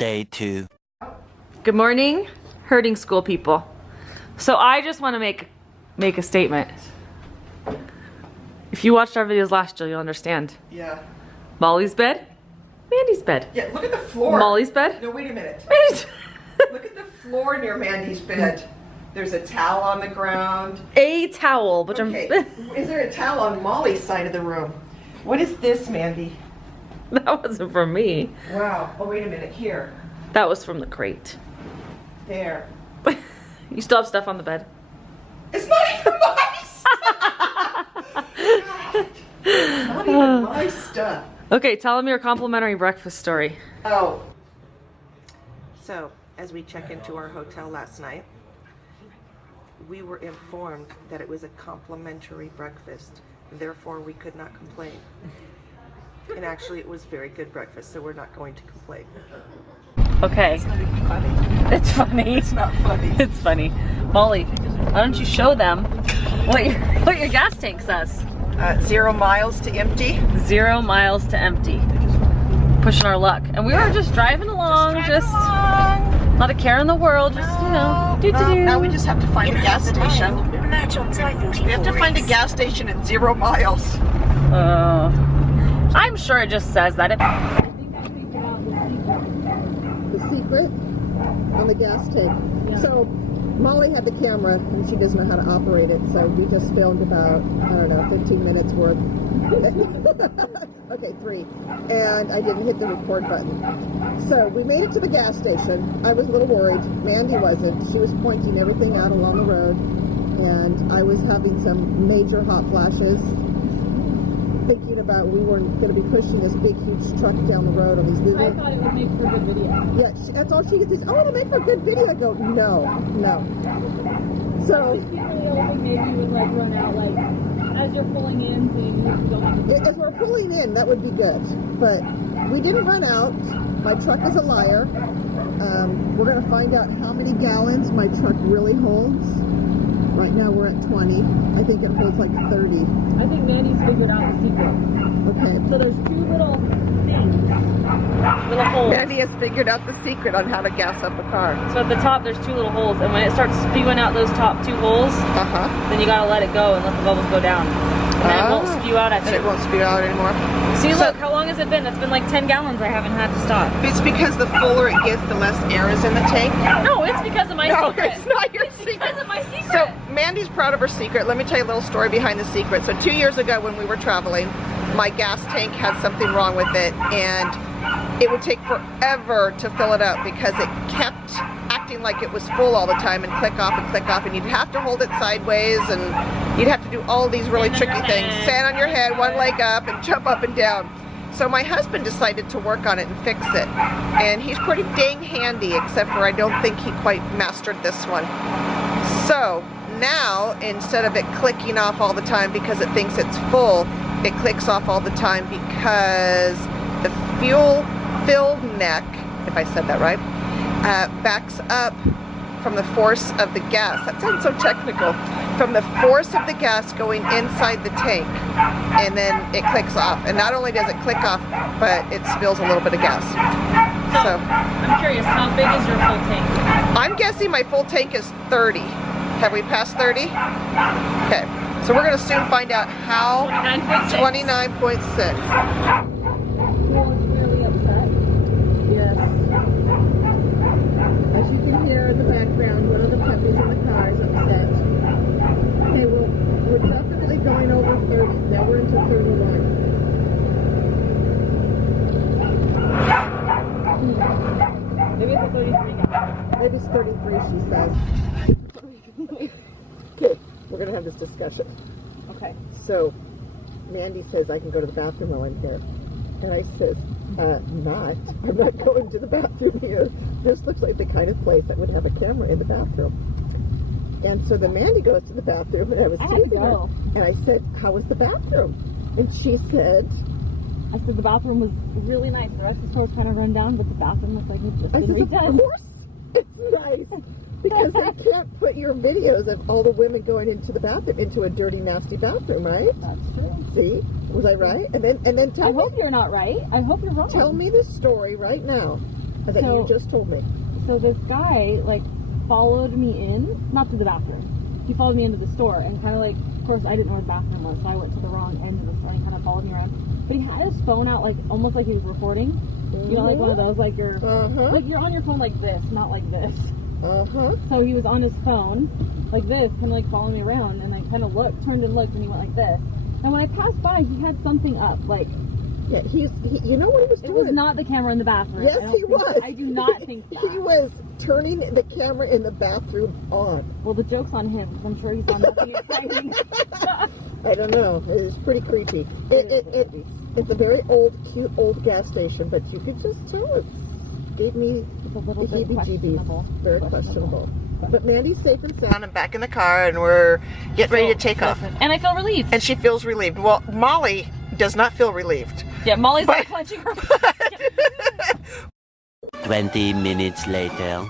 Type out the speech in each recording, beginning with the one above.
Day 2. Good morning, herding school people. So I just want to make a statement. If you watched our videos last year, you'll understand. Yeah. Molly's bed, Mandy's bed. Yeah, look at the floor. Molly's bed. No, wait a minute. Look at the floor near Mandy's bed. There's a towel on the ground. A towel, which okay. Is there a towel on Molly's side of the room? What is this, Mandy? That wasn't from me. Wow. Oh, wait a minute. Here. That was from the crate. There. You still have stuff on the bed? It's not even my stuff. Not even my stuff. Okay, tell them your complimentary breakfast story. Oh. So, as we check into our hotel last night, we were informed that it was a complimentary breakfast. Therefore, we could not complain. And actually, it was very good breakfast, so we're not going to complain. Okay. It's not even funny. It's funny. It's not funny. It's funny. Molly, why don't you show them what your gas tank says? 0 miles to empty. 0 miles to empty. Pushing our luck. And we were just driving along, not a care in the world, just, you know, do-do-do. Now we just have to find a gas station. We have to find a gas station at 0 miles. I'm sure it just says that. The secret on the gas tank. Yeah. So Molly had the camera and she doesn't know how to operate it, so we just filmed about, I don't know, 15 minutes worth. Okay, 3. And I didn't hit the record button. So we made it to the gas station. I was a little worried. Mandy wasn't. She was pointing everything out along the road. And I was having some major hot flashes, thinking about we weren't going to be pushing this big, huge truck down the road on these big. I thought it would make for a good video. Yeah, that's all she says. Oh, it'll make for a good video. I go, no. So. Just be really open, maybe you would like run out like as you're pulling in, so you don't have to. If we're pulling in, that would be good. But we didn't run out. My truck is a liar. We're going to find out how many gallons my truck really holds. Right now we're at 20. I think it holds like 30. I think Mandy's figured out the secret. Okay. So there's 2 little things. Little holes. Mandy has figured out the secret on how to gas up a car. So at the top there's 2 little holes, and when it starts spewing out those top 2 holes, then you gotta let it go and let the bubbles go down. And then it won't spew out at you. And it won't spew out anymore. See, look, how long has it been? It's been like 10 gallons I haven't had to stop. It's because the fuller it gets, the less air is in the tank. No, it's because of my secret. It's not your secret. Because of my secret. So Mandy's proud of her secret. Let me tell you a little story behind the secret. So 2 years ago when we were traveling, my gas tank had something wrong with it, and it would take forever to fill it up because it kept acting like it was full all the time and click off, and you'd have to hold it sideways, and you'd have to do all these really tricky things. Stand on your head, one leg up, and jump up and down. So my husband decided to work on it and fix it, and he's pretty dang handy, except for I don't think he quite mastered this one. So now, instead of it clicking off all the time because it thinks it's full, it clicks off all the time because the fuel-filled neck, if I said that right, backs up from the force of the gas. That sounds so technical. From the force of the gas going inside the tank, and then it clicks off. And not only does it click off, but it spills a little bit of gas. So I'm curious, how big is your full tank? I'm guessing my full tank is 30. Have we passed 30? Okay. So we're going to soon find out how. 29.6. Really upset. Yes. As you can hear in the background, one of the puppies in the car is upset. Okay, we're definitely going over 30. Now we're into 31. Maybe it's a 33 gallon. Maybe it's 33, she says. Okay, we're going to have this discussion. Okay. So, Mandy says I can go to the bathroom while I'm here. And I says, I'm not going to the bathroom here. This looks like the kind of place that would have a camera in the bathroom. And so then Mandy goes to the bathroom, and I was teasing her. And I said, how was the bathroom? And she said, I said the bathroom was really nice. The rest of the store was kind of run down, but the bathroom looked like it just been redone. Of course it's nice. Because they can't put your videos of all the women going into the bathroom, into a dirty, nasty bathroom, right? That's true. See? Was I right? And then tell me. I hope you're not right. I hope you're wrong. Tell me the story right now that you just told me. So this guy, like, followed me in, not to the bathroom. He followed me into the store and kind of like, of course, I didn't know where the bathroom was, so I went to the wrong end of the store and kind of followed me around. But he had his phone out, like, almost like he was recording. You know, like one of those, like you're on your phone like this, not like this. So he was on his phone, like this, kind of like following me around, and I kind of turned and looked, and he went like this. And when I passed by, he had something up, like. Yeah, you know what he was doing? It was not the camera in the bathroom. Yes, he was. I do not think that. He was turning the camera in the bathroom on. Well, the joke's on him, because I'm sure he saw nothing exciting. I don't know. It was pretty creepy. It's a very cute old gas station, but you could just tell it gave me It's a little the bit questionable. Very questionable. But Mandy's safe and sound and back in the car, and we're getting ready to take off. And I feel relieved. And she feels relieved. Well, Molly does not feel relieved. Yeah, Molly's like clenching her butt. 20 minutes later.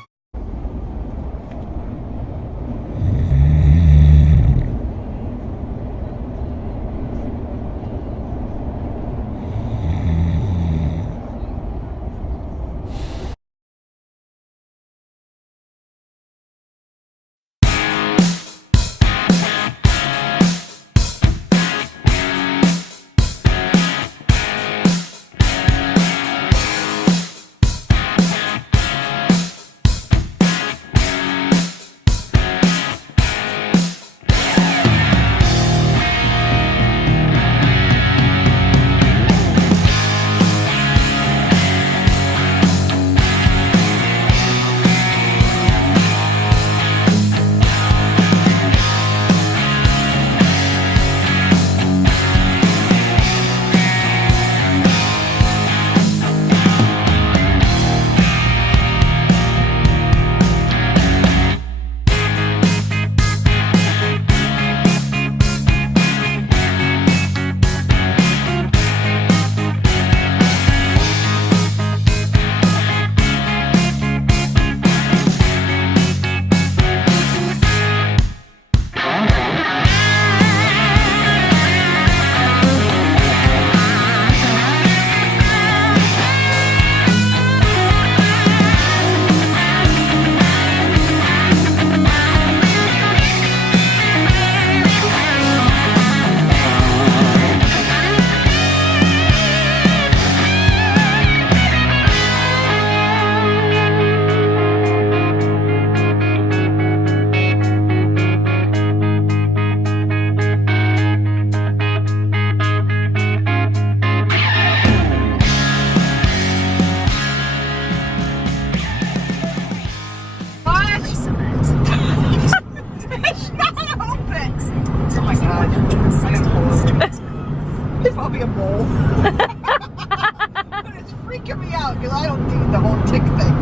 It's probably a mole. But it's freaking me out because I don't need the whole tick thing.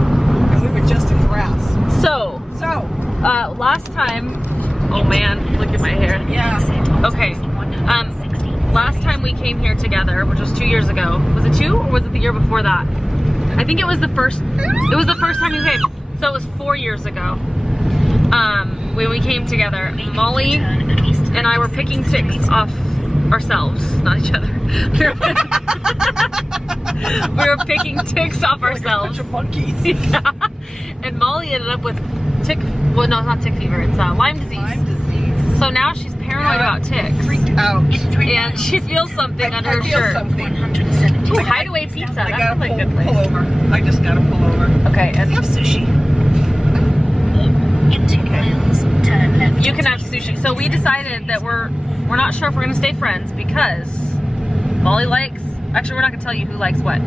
And we were just in grass. So, last time, oh man, look at my hair. Yeah. Okay, last time we came here together, which was 2 years ago. Was it 2 or was it the year before that? I think it was the first time we came. So it was 4 years ago. When we came together, Molly and I were picking ticks off ourselves, not each other. We were picking ticks off ourselves. Like a bunch of monkeys. Yeah. And Molly ended up with well, no, it's not tick fever, it's Lyme disease. Lyme disease. So now she's paranoid about ticks. Freaked out. And she feels something under her I feel shirt. something. Ooh, hideaway pizza. I That gotta sounds like a good place. pull over. I just gotta pull over. Okay, and Have sushi. you can have sushi. So we decided that we're not sure if we're gonna stay friends because Molly likes, actually we're not gonna tell you who likes what.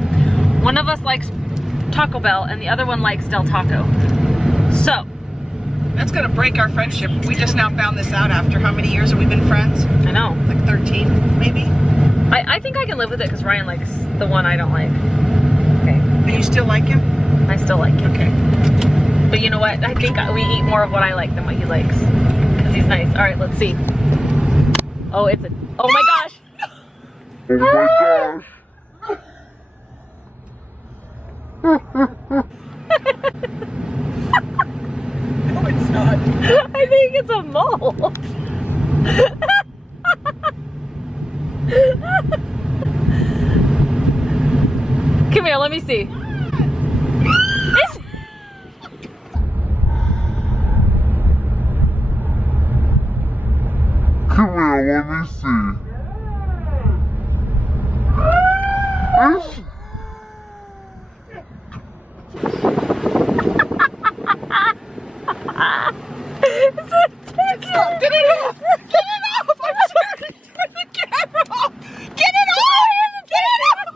One of us likes Taco Bell and the other one likes Del Taco. So That's gonna break our friendship. We just now found this out after how many years have we been friends? I know. Like 13, maybe? I think I can live with it because Ryan likes the one I don't like. Okay. And you still like him? I still like it. Okay. But you know what? I think we eat more of what I like than what he likes. Because he's nice. Alright, let's see. Oh, it's a... Oh my gosh! Oh my gosh. No, it's not. I think it's a mole. Come here, let me see. let me see. Stop. Get it off! Get it off! I'm sorry. Turn the camera off! Get it off! Get it off!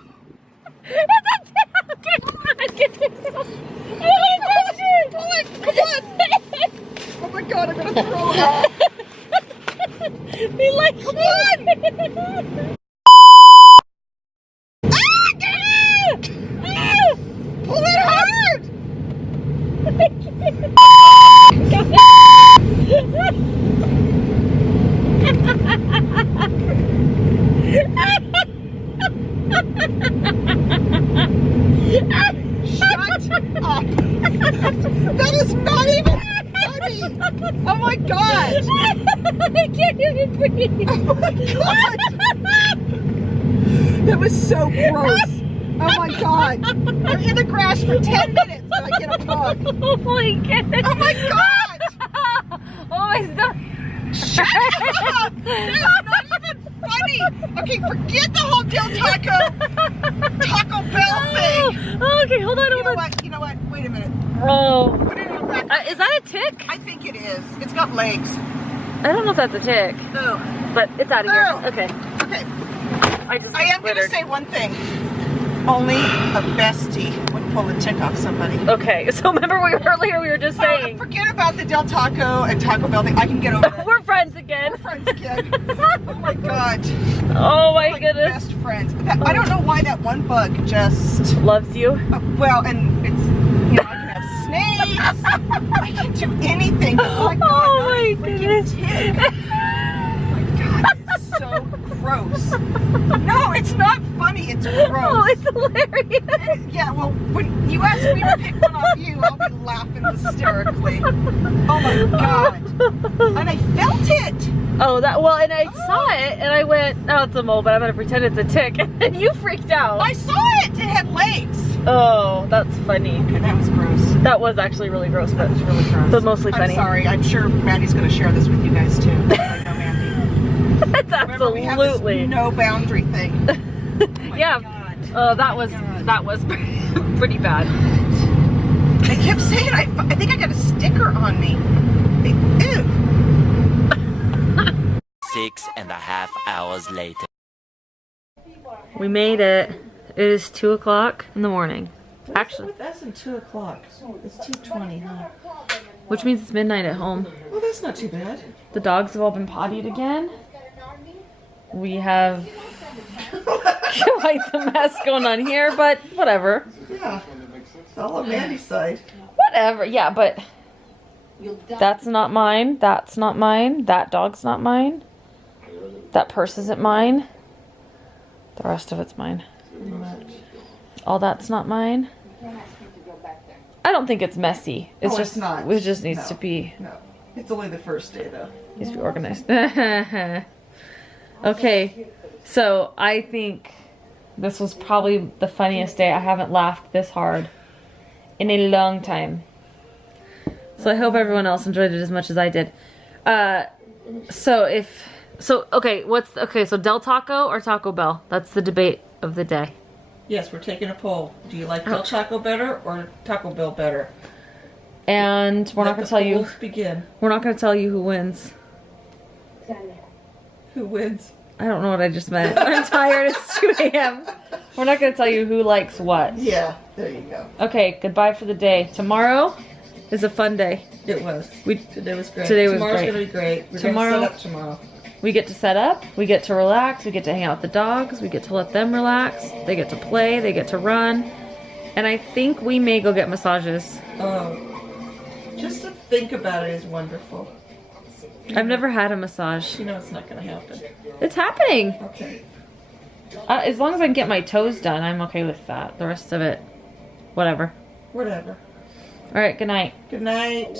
Pull it! Come on! Oh my god, I'm gonna throw it up! Be like, Come on! Ah! Get it! Ah! Pull it hard! Shut up! That is not even funny! Oh my god! I can't even breathe. Oh my god! That was so gross! Oh my god! I'm in the grass for 10 minutes and I get a bug! Oh my god. Oh my god! Oh my god. Shut up! That's not even funny! Okay, forget the whole Taco Bell thing! Oh, okay, hold on, hold on. You know what? Wait a minute. Oh. Put it on back. Is that a tick? I think it is. It's got legs. I don't know if that's a tick, No. but it's out of here. Oh. Okay. Okay. I just I am going to glittered. say one thing. Only a bestie would pull a tick off somebody. Okay, so remember earlier we were just saying. Forget about the Del Taco and Taco Bell thing. I can get over it. We're friends again. We're friends again. Oh my god. Oh my Like goodness. best friends. I don't know why that one bug just... Loves you. well, and it's... You know, I can have snakes. I can do anything. Oh my god. Oh not a my freaking goodness. tick. Oh my god. It's so gross. No, it's not funny. It's gross. Oh, it's hilarious. Yeah, well, when you ask me to pick one off you, I'll be laughing hysterically. Oh my god. And I felt it. Oh, and I saw it, and I went, oh, it's a mole, but I'm gonna pretend it's a tick, and then you freaked out. I saw it. It had legs. Oh, that's funny. Okay, that was gross. That was actually really gross, but, That was really gross. but mostly I'm funny. sorry. I'm sure Mandy's going to share this with you guys too. I know Mandy. That's Remember, we have this absolutely. no boundary thing. Oh my Yeah. God. Oh, that was pretty bad. I kept saying, I think I got a sticker on me. Ew. 6.5 hours later. We made it. It is 2 o'clock in the morning. Actually, That's in 2 o'clock. It's 2:20, huh? which means it's midnight at home. Well, that's not too bad. The dogs have all been pottied again. We have quite the mess going on here, but whatever. Yeah. It's all on Mandy's side. Whatever, yeah, but that's not mine. That's not mine. That dog's not mine. That purse isn't mine. The rest of it's mine. All that's not mine. I don't think it's messy. It's Oh, just it's not. it just needs No. to be No. It's only the first day, though. needs to be organized. Okay, so I think this was probably the funniest day. I haven't laughed this hard in a long time. So I hope everyone else enjoyed it as much as I did. So Del Taco or Taco Bell? That's the debate of the day. Yes, we're taking a poll. Do you like Del Taco better or Taco Bell better? And we're not going to tell you. Polls begin. We're not going to tell you who wins. Who wins? I don't know what I just meant. I'm tired. It's 2 a.m. We're not going to tell you who likes what. Yeah, there you go. Okay, goodbye for the day. Tomorrow is a fun day. It was. Today was great. Today was Tomorrow's great. gonna be great. We're Tomorrow- gonna set up tomorrow. We get to set up, we get to relax, we get to hang out with the dogs, we get to let them relax, they get to play, they get to run, and I think we may go get massages. Oh, just to think about it is wonderful. I've never had a massage. You know it's not gonna happen. It's happening! Okay. As long as I can get my toes done, I'm okay with that. The rest of it, whatever. Whatever. Alright, good night. Good night.